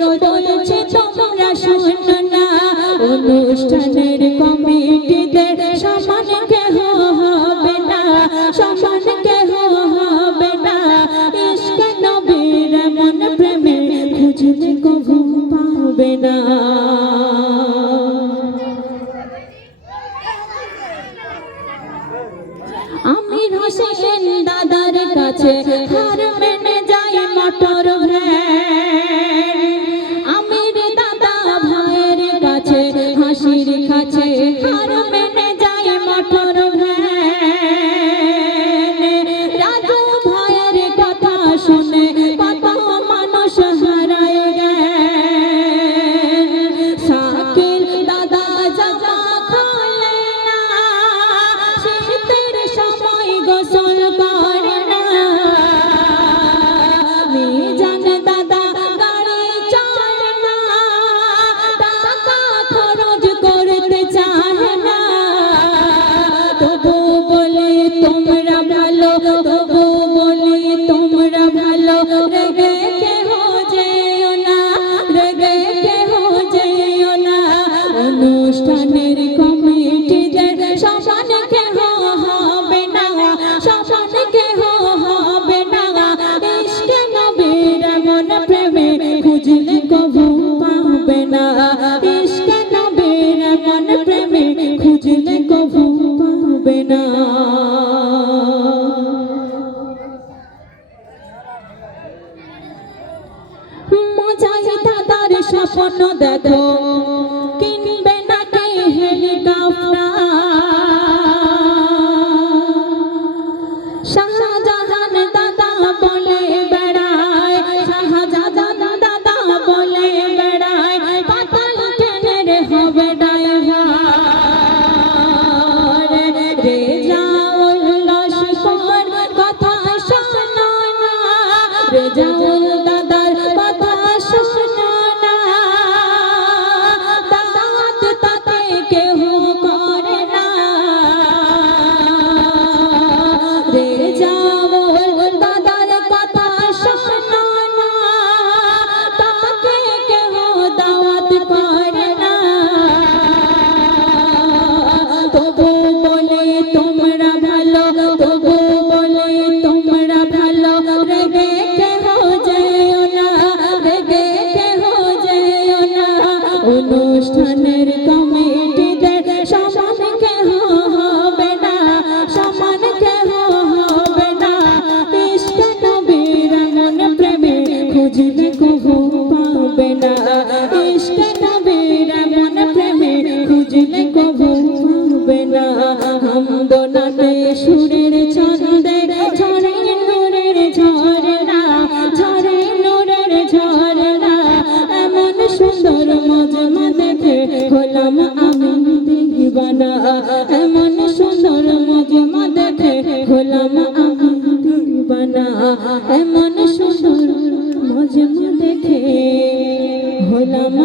বলছে তোমরা শোনো না অনুষ্ঠানের সমান কেহ হবে না, সমান কেহ হবে না। নবীর মন প্রেমে কবু পাবে না। দাদার কাছে হার প্রেমে খুঁজলে কবু পাবে না। মজাই দাদার স্বপ্ন দেখো। অনুষ্ঠানের কমিটিদের সমান কেহ হবে না, সমান কেহ হবে না। ইশক নবীর মন প্রেমে খুঁজলে কভু পাবে না। ইশক নবীর মন প্রেমে খুঁজলে কভু পাবে না। সুরের ছন্দে পেলাম আমি দিবানা। এমন সুন্দর মজমা দেখে হলাম আমি দিবানা এমন সুন্দর মজমা দেখে হলাম